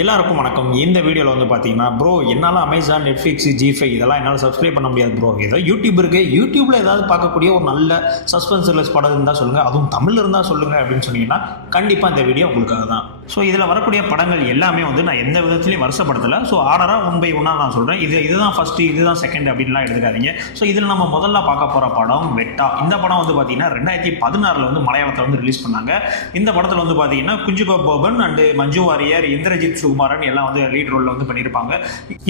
எல்லாருக்கும் வணக்கம். இந்த வீடியோவில் வந்து பார்த்தீங்கன்னா ப்ரோ என்னால் அமேசான், நெட்ஃப்ளிக்ஸ், ஜி5 இதெல்லாம் என்னால் சப்ஸ்கிரைப் பண்ண முடியாது ப்ரோ. ஏதோ யூடியூப் இருக்குது, யூடியூப்பில் ஏதாவது பார்க்கக்கூடிய ஒரு நல்ல சஸ்பென்ஸ் த்ரில்லர்ஸ் படம் இருந்தால் சொல்லுங்கள், அதுவும் தமிழ் இருந்தால் சொல்லுங்கள் அப்படின்னு சொன்னீங்கன்னா கண்டிப்பாக இந்த வீடியோ உங்களுக்காக தான். ஸோ இதில் வரக்கூடிய படங்கள் எல்லாமே வந்து நான் எந்த விதத்துலையும் வருஷப்படுத்தலை. ஸோ ஆர்டராக 1 by 1 நான் சொல்கிறேன். இதுதான் ஃபஸ்ட்டு, இதுதான் செகண்ட் அப்படின்லாம் எடுத்துக்காதீங்க. ஸோ இதில் நம்ம முதல்ல பார்க்க போகிற படம் வெட்டா. இந்த படம் வந்து பார்த்தீங்கன்னா 2016 வந்து மலையாளத்தில் வந்து ரிலீஸ் பண்ணாங்க. இந்த படத்தில் வந்து பார்த்தீங்கன்னா குஞ்சுகோ போபன் அண்டு மஞ்சு வாரியர், இந்திரஜித் சுகுமாரன் எல்லாம் வந்து லீட் ரோலில் வந்து பண்ணியிருப்பாங்க.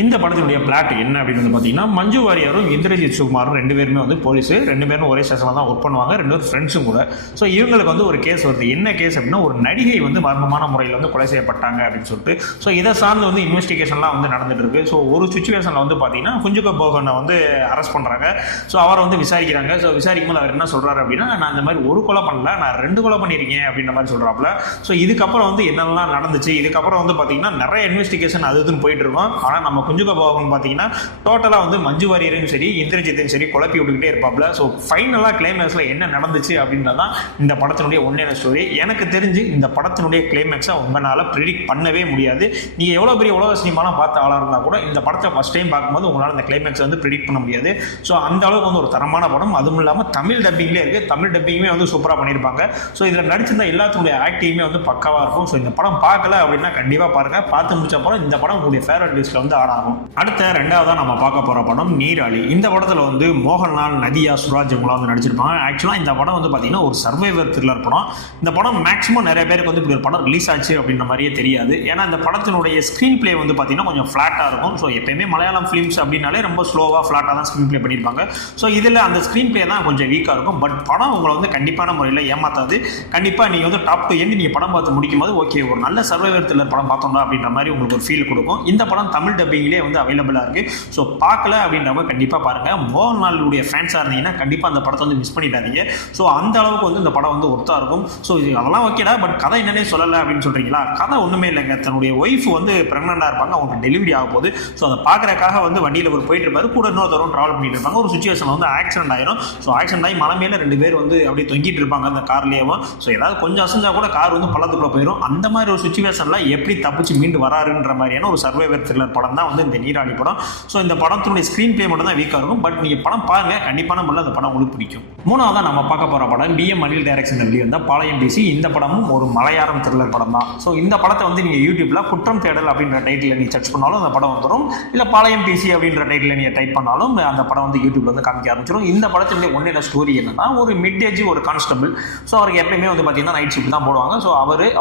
இந்த படத்தினுடைய பிளாட் என்ன அப்படின்னு வந்து பார்த்தீங்கன்னா, மஞ்சு வாரியரும் இந்திரஜித் சுகுமாரும் 2 பேருமே வந்து போலீஸ், 2 பேரும் ஒரே ஸ்டேஷனில் தான் ஒர்க் பண்ணுவாங்க, 2 பேரும் ஃப்ரெண்ட்ஸும் கூட. ஸோ இவங்களுக்கு வந்து ஒரு கேஸ் வருது. என்ன கேஸ் அப்படின்னா, ஒரு நடிகை வந்து மர்மமான முறையில் வந்து கொலை செய்யப்பட்டாங்க அப்படின்னு சொல்லிட்டு. ஸோ இதை சார்ந்து வந்து இன்வெஸ்டிகேஷன்லாம் வந்து நடந்துட்டு இருக்கு. ஸோ ஒரு சுச்சுவேஷனில் வந்து பார்த்தீங்கன்னா குஞ்சுகோ போகனை வந்து அரெஸ்ட் பண்ணுறாங்க. ஸோ அவரை வந்து விசாரிக்கிறாங்க. ஸோ விசாரிக்கும் போது அவர் என்ன சொல்கிறாரு அப்படின்னா, நான் இந்த மாதிரி ஒரு கொலை பண்ணல, நான் 2 கொலை பண்ணியிருக்கேன் அப்படின்ற மாதிரி சொல்கிறாப்புல. ஸோ இதுக்கப்புறம் வந்து என்னெல்லாம் நடந்துச்சு, இதுக்கப்புறம் வந்து பார்த்தீங்கன்னா நிறைய இன்வெஸ்டிகேஷன் அது இதுன்னு போயிட்டு இருக்கோம். ஆனால் நம்ம குஞ்சுகோ போகன் பார்த்தீங்கன்னா டோட்டலாக வந்து மஞ்சு வாரியரையும் சரி இந்திரஜித்தையும் சரி குழப்பி விட்டுக்கிட்டே இருப்பாப்புல. ஸோ ஃபைனலாக கிளைமேக்ஸில் என்ன நடந்துச்சு அப்படின்றதான் இந்த படத்தினுடைய ஒன்னே ஸ்டோரி. எனக்கு தெரிஞ்சு இந்த படத்தினுடைய கிளைமேக்ஸை உங்களால் ப்ரிடிக்ட் பண்ணவே முடியாது. நீங்கள் எவ்வளோ பெரிய உலக சினிமாலாம் பார்த்த ஆளாக இருந்தால் கூட இந்த படத்தை ஃபஸ்ட் டைம் பார்க்கும்போது உங்களால் இந்த கிளைமேக்ஸை வந்து ப்ரிடிக்ட் பண்ண முடியாது. ஸோ அந்த அளவுக்கு வந்து ஒரு தரமான படம். அதுவும் இல்லாமல் தமிழ் டப்பிங்லேயே இருக்குது. தமிழ் டப்பிங்குமே வந்து சூப்பராக பண்ணியிருப்பாங்க. ஸோ இதில் நடிச்சிருந்த எல்லாத்துடைய ஆக்டிங்குமே வந்து பக்காவாக இருக்கும். ஸோ இந்த படம் பார்க்கல அப்படின்னா கண்டிப்பாக பாருங்கள். பார்த்து முடிச்ச அப்புறம் இந்த படம் உங்களுடைய ஃபேவரட் லிஸ்ட்டில் வந்து ஆட் ஆகும். அடுத்த ரெண்டாவதாக நம்ம பார்க்க போகிற படம் நீராளி. இந்த படத்தில் வந்து மோகன்லால், நதியா, சுராஜ் இவங்களாம் வந்து நடிச்சிருப்பாங்க. ஆக்சுவலாக இந்த படம் வந்து பார்த்தீங்கன்னா ஒரு சர்வைவர் த்ரில்லர் படம். இந்த படம் மேக்ஸிமம் நிறைய பேருக்கு வந்து இப்படி ஒரு படம் ரிலீஸ் ஆச்சு அப்படின்ற மாதிரியே தெரியாது. ஏன்னா இந்த படத்தினுடைய ஸ்க்ரீன் பிளே வந்து பார்த்தீங்கன்னா கொஞ்சம் ஃப்ளாட்டாக இருக்கும். ஸோ எப்பயுமே மலையாளம் ஃபிலிம்ஸ் அப்படின்னாலே ரொம்ப ஸ்லோவாக ஃப்ளாட்டாக தான் ஸ்க்ரீன் பிளே பண்ணியிருப்பாங்க. ஸோ இதில் அந்த ஸ்க்ரீன் பிளே தான் கொஞ்சம் வீக்காக இருக்கும். பட் படம் உங்களை வந்து கண்டிப்பான முறையில் ஏமாத்தாது. கண்டிப்பாக நீங்கள் வந்து டாப் டு எண்ட் நீங்கள் படம் பார்த்து முடிக்கும் போது ஓகே ஒரு நல்ல சர்வைவர் த்ரில்லர் படம் பார்த்தோம்னா அப்படின்ற மாதிரி உங்களுக்கு ஒரு ஃபீல் கொடுக்கும். இந்த படம் தமிழ் டப்பிங்லேயே வந்து அவைலபிளாக இருக்குது. ஸோ பார்க்கல அப்படின்றவங்க கண்டிப்பாக பாருங்கள். மோகன்லாலுடைய ஃபேன்ஸாக இருந்தீங்கன்னா கண்டிப்பாக அந்த படத்தை வந்து மிஸ் பண்ணிடாதீங்க. ஸோ அந்த அளவுக்கு வந்து இந்த படம் வந்து ஒர்த்தாக இருக்கும். ஸோ இது அதெல்லாம் ஓகேடா, பட் கதை என்னன்னே சொல்லலை அப்படின்னு சொல்கிறீங்களா? கதை ஒன்றுமே இல்லைங்க. தன்னுடைய ஒய்ஃப் வந்து ப்ரெக்னெண்டாக இருப்பாங்க, அவங்களுக்கு டெலிவரி ஆக போகுது. ஸோ அதை பார்க்குறக்காக வந்து வண்டியில் ஒரு போயிட்டு இருப்பாரு, கூட இன்னொருத்தரும் ட்ராவல் பண்ணிட்டு இருப்பாங்க. ஒரு சுச்சுவேஷனில் வந்து ஆக்சிடென்ட் ஆயிரும். ஸோ ஆக்சிடென்ட் ஆகி மலை மேலே 2 பேர் வந்து அப்படியே தொங்கிட்டு இருப்பாங்க அந்த கார்லேயும். ஸோ ஏதாவது கொஞ்சம் அசைஞ்சா கூட கார் வந்து பள்ளத்துக்குள்ள போயிடும். அந்த மாதிரி ஒரு சுச்சுவேஷனில் எப்படி தப்பிச்சு மீண்டு வராருன்ற மாதிரியான ஒரு சர்வைவர் த்ரில்லர் படம் தான் வந்து இந்த நீராளி படம். ஸோ இந்த படத்தினுடைய ஸ்க்ரீன் பிளே மட்டும் தான் வீக்காக இருக்கும். பட் நீங்கள் படம் பாருங்க, கண்டிப்பான முறையில் அந்த படம் உங்களுக்கு பிடிக்கும். மூணாவதாக நம்ம பார்க்க போகிற படம் பிஎம் அனில் டைரக்ஷன் வெளிவந்த பாளையம் பிசி. இந்த படமும் ஒரு மலையாளம் த்ரில்லர் படம் தான். ஸோ இந்த படத்தை வந்து நீங்கள் யூடியூப்பில் குற்றம் தேடல் அப்படின்ற டைட்டில் நீ சர்ச் பண்ணாலும் அந்த படம் வந்துடும். இல்லை பாளையம் பிசி அப்படின்ற டைட்டில் நீங்கள் டைப் பண்ணாலும் அந்த படம் வந்து யூடியூப்ல வந்து காமிக்க ஆரம்பிச்சிடும். இந்த படத்தினுடைய ஒன்னே ஸ்டோரி என்னன்னா, ஒரு மிட் ஏஜ் ஒரு கான்ஸ்டபிள். ஸோ அவருக்கு எப்பயுமே வந்து பார்த்தீங்கன்னா நைட் ஷிஃப்ட் தான் போடுவாங்க. ஸோ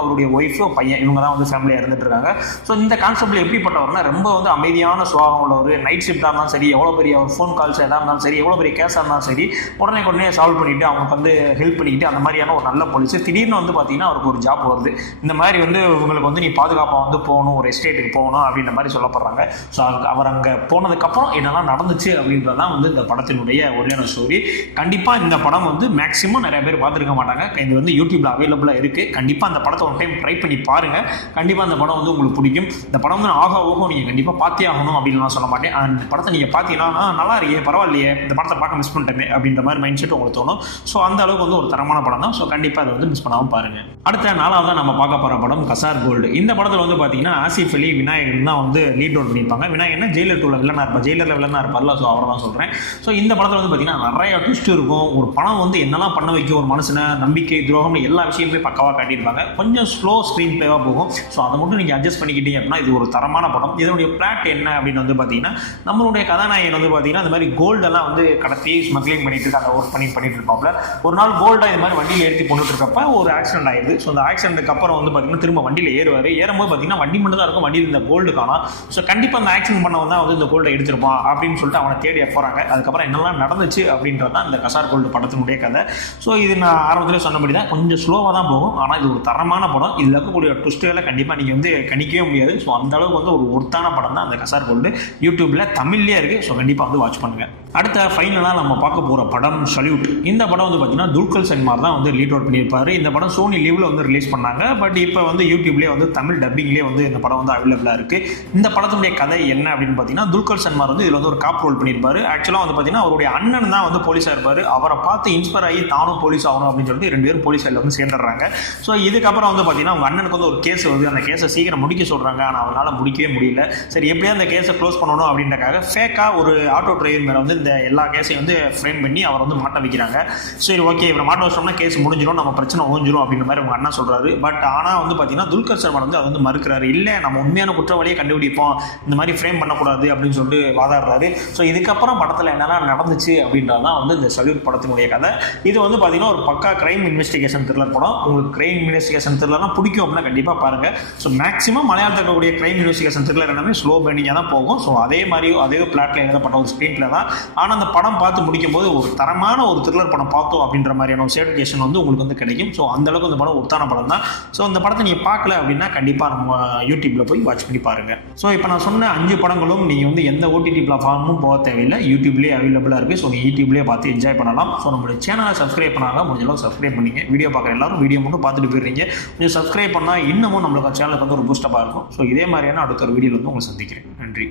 அவருடைய ஒய்ஃபு, பையன் இவங்க தான் வந்து ஃபேமிலியாக இருந்துட்டு இருக்காங்க. ஸோ இந்த கான்ஸ்டபிள் எப்படிப்பட்டவர்னா, ரொம்ப வந்து அமைதியான சுபாவம் உள்ளவர். நைட் ஷிஃப்டாக இருந்தாலும் சரி, எவ்வளோ பெரிய ஒரு ஃபோன் கால்ஸ் எதாக இருந்தாலும் சரி, எவ்வளோ பெரிய கேஸாக இருந்தாலும் சரி, உடனே சால்வ் பண்ணிட்டு அவங்களுக்கு வந்து ஹெல்ப் பண்ணிக்கிட்டு அந்த மாதிரியான ஒரு நல்ல போலீஸ். திடீர்னு வந்து பார்த்தீங்கன்னா அவருக்கு ஒரு ஜாப் வருது. இந்த மாதிரி வந்து உங்களுக்கு வந்து நீ பாதுகாப்பாக வந்து போகணும், ஒரு எஸ்டேட்டுக்கு போகணும் அப்படின்ற மாதிரி சொல்லப்படுறாங்க. ஸோ அவர் அங்கே போனதுக்கப்புறம் என்னெல்லாம் நடந்துச்சு அப்படின்றதான் வந்து இந்த படத்தினுடைய ஒரிஜினல் ஸ்டோரி. கண்டிப்பாக இந்த படம் வந்து மேக்ஸிமம் நிறைய பேர் பார்த்துருக்க மாட்டாங்க. இது வந்து யூடியூப்ல அவைலபிளாக இருக்குது. கண்டிப்பாக அந்த படத்தை ஒரு டைம் ட்ரை பண்ணி பாருங்கள். கண்டிப்பாக அந்த படம் வந்து உங்களுக்கு பிடிக்கும். இந்த படம் வந்து ஆகும் நீங்கள் கண்டிப்பாக பார்த்தே ஆகணும் அப்படின்னு நான் சொல்ல மாட்டேன். அந்த படத்தை நீங்கள் பார்த்தீங்கன்னா நல்லா இருக்கே, பரவாயில்லையே, இந்த படத்தை பார்க்க மிஸ் பண்ணிட்டேமே அப்படின்ற மாதிரி மைண்ட் செட் உங்களுக்கு தோணும். ஸோ அந்த அளவுக்கு வந்து ஒரு தரமான படம் தான். ஸோ கண்டிப்பாக அதை வந்து மிஸ் பண்ணாமல் பாருங்கள். அடுத்த 4வது நம்ம பார்க்க போகிற படம் கசார் கோல்டு. இந்த படத்தில் வந்து பார்த்தீங்கன்னா ஆசிஃப் அலி, விநாயகன் தான் வந்து லீட் ரோல் பண்ணியிருப்பாங்க. விநாயகன்னா ஜெயிலர் 2ல வில்லனாக இருப்பார், ஜெயிலரில் வில்லனாக இருப்பார்ல. ஸோ அவரை தான் சொல்கிறேன். ஸோ இந்த படத்தில் வந்து பார்த்தீங்கன்னா நிறைய ட்விஸ்ட் இருக்கும். ஒரு படம் வந்து என்னெல்லாம் பண்ண வைக்கும் ஒரு மனுஷனை, நம்பிக்கை, துரோகம்னு எல்லா விஷயமே பக்காவாக காட்டியிருப்பாங்க. கொஞ்சம் ஸ்லோ ஸ்க்ரீன் பிளேவாக போகும். ஸோ அதை மட்டும் நீங்கள் அட்ஜஸ்ட் பண்ணிக்கிட்டீங்க அப்படின்னா இது ஒரு தரமான படம். இதனுடைய பிளாட் என்ன அப்படின்னு வந்து பார்த்தீங்கன்னா, நம்மளுடைய கதாநாயகன் வந்து பார்த்தீங்கன்னா இந்த மாதிரி கோல்டெல்லாம் வந்து கடத்தி ஸ்மக்லிங் பண்ணிட்டு இருக்காங்க, ஒர்க் பண்ணிட்டு இருப்பாப்ல. ஒரு நாள் கோல்டாக இது மாதிரி வண்டியில் ஏற்றி கொண்டுட்டு இருக்கப்ப ஒரு ஆக்சிடென்ட் ஆயிடுது. ஸோ அந்த ஆக்சிடென்ட்டுக்கு அப்புறம் வந்து பார்த்தீங்கன்னா திரும்ப வண்டியில் ஏறும்போது பார்த்தீங்கன்னா வண்டி மட்டும் தான் இருக்கும், வண்டியில் இந்த கோல்டு காணோம். ஸோ கண்டிப்பாக அந்த ஆக்சிடென்ட் பண்ணவன் தான் வந்து இந்த கோல்டை எடுத்திருப்பான் அப்படின்னு சொல்லிட்டு அவனை தேடி போகிறாங்க. அதுக்கப்புறம் என்னெல்லாம் நடந்துச்சு அப்படின்றது தான் இந்த கசார் கோல்டு படத்தினுடைய கதை. ஸோ இது நான் ஆரம்பத்திலே சொன்னபடி தான் கொஞ்சம் ஸ்லோவாக தான் போகும். ஆனால் இது ஒரு தரமான படம். இதில் இருக்கக்கூடிய ட்விஸ்ட்டுகளை கண்டிப்பாக நீங்கள் வந்து கணிக்கவே முடியாது. ஸோ அந்த அளவுக்கு வந்து ஒரு ஒர்த்தான படம் தான் அந்த கசார் கோல்டு. யூடியூப்பில் தமிழ்லேயே இருக்குது. ஸோ கண்டிப்பாக வந்து வாட்ச் பண்ணுங்கள். அடுத்த ஃபைனலாக நம்ம பார்க்க போகிற படம் சல்யூட். இந்த படம் வந்து பார்த்தீங்கன்னா துல்கர் சல்மான் தான் வந்து லீட் அவுட் பண்ணியிருப்பாரு. இந்த படம் சோனி லீவில் வந்து ரிலீஸ் பண்ணாங்க. பட் இப்போ வந்து யூடியூப்லேயே வந்து தமிழ் டப்பிங்லேயே வந்து இந்த படம் வந்து அவைலபிளாக இருக்குது. இந்த படத்துடைய கதை என்ன அப்படின்னு பார்த்தீங்கன்னா, துல்கர் சல்மான் வந்து இதில் வந்து ஒரு காப் ரோல் பண்ணியிருப்பாரு. ஆக்சுவலாக வந்து பார்த்தீங்கன்னா அவருடைய அண்ணன் தான் வந்து போலீஸாக இருப்பார். அவரை பார்த்து இன்ஸ்பயர் ஆகி தானும் போலீஸ் ஆகணும் அப்படின்னு சொல்லிட்டு 2 பேரும் போலீஸ் சைடில் வந்து சேர்ந்துடுறாங்க. ஸோ இதுக்கப்புறம் வந்து பார்த்தீங்கன்னா அவங்க அண்ணனுக்கு வந்து ஒரு கேஸ் வருது. அந்த கேஸை சீக்கிரம் முடிக்க சொல்கிறாங்க. ஆனால் அவனால் முடிக்கவே முடியல. சரி எப்படியா அந்த கேஸை க்ளோஸ் பண்ணணும் அப்படின்றக்காக ஃபேக்காக ஒரு ஆட்டோ டிரைவர் மேலே வந்து இந்த எல்லா கேஸையும் வந்து ஃப்ரேம் பண்ணி அவர் வந்து மாட்ட வைக்கிறாங்க. சரி ஓகே இவரை மாட்ட வச்சோம்னா கேஸ் முடிஞ்சிடும், நம்ம பிரச்சனை ஓஞ்சிரும் அப்படின்ற மாதிரி உங்கள் அண்ணா சொல்கிறாரு. பட் ஆனால் வந்து பார்த்தீங்கன்னா துல்கர் சல்மான் வந்து அதை வந்து மறுக்கிறாரு. இல்லை நம்ம உண்மையான குற்றவாளியை கண்டுபிடிப்போம், இந்த மாதிரி ஃப்ரேம் பண்ணக்கூடாது அப்படின்னு சொல்லிட்டு வாதாடுறாரு. ஸோ இதுக்கப்புறம் படத்தில் என்னெல்லாம் நடந்துச்சு அப்படின்றது தான் வந்து இந்த சல்யூட் படத்தினுடைய கதை. இது வந்து பார்த்தீங்கன்னா ஒரு பக்கா கிரைம் இன்வெஸ்டிகேஷன் த்ரில்லர் படம். உங்களுக்கு கிரைம் இன்வெஸ்டிகேஷன் த்ரில்லர்லாம் பிடிக்கும் அப்படின்னா கண்டிப்பாக பாருங்கள். ஸோ மேக்ஸிமம் மலையாளத்தில் இருக்கக்கூடிய கிரைம் இன்வெஸ்டிகேஷன் த்ரில்லர் எல்லாமே ஸ்லோ பர்னிங்காக தான் போகும். ஸோ அதே மாதிரி அதே பிளாட்டில் எழுதப்பட்ட ஒரு ஸ்க்ரீன் பிளே தான். ஆனால் அந்த படம் பார்த்து முடிக்கும் போது ஒரு தரமான ஒரு த்ரில்லர் படம் பார்த்தோம் அப்படின்ற மாதிரியான ஒரு சர்டிஃபிகேஷன் வந்து உங்களுக்கு வந்து கிடைக்கும். ஸோ அந்தளவுக்கு இந்த படம் ஒருத்தான படம் தான். ஸோ இந்த படத்தை நீங்கள் பார்க்கல அப்படின்னா கண்டிப்பாக நம்ம யூடியூப்பில் போய் வாட்ச் பண்ணி பாருங்கள். ஸோ இப்போ நான் சொன்ன 5 படங்களும் நீங்கள் வந்து எந்த ஓடிடி பிளாட்ஃபார்மும் போக தேவையில்லை, யூடியூப்லேயே அவைலபிளாக இருக்குது. ஸோ நீங்கள் யூடியூப்லேயே பார்த்து என்ஜாய் பண்ணலாம். ஸோ நம்மளுடைய சேனலை சப்ஸ்கிரைப் பண்ணாங்க முடிஞ்சளவு சப்ஸ்கிரைப் பண்ணிங்க. வீடியோ பார்க்குற எல்லாரும் வீடியோ மட்டும் பார்த்துட்டு போயிடுறீங்க. கொஞ்சம் சப்ஸ்கிரைப் பண்ணால் இன்னமும் நம்மளுக்கு சேனலுக்கு வந்து ஒரு பூஸ்டப்பாக இருக்கும். ஸோ இதே மாதிரியான அடுத்த ஒரு வீடியோவில் வந்து உங்களை சந்திக்கிறேன். நன்றி.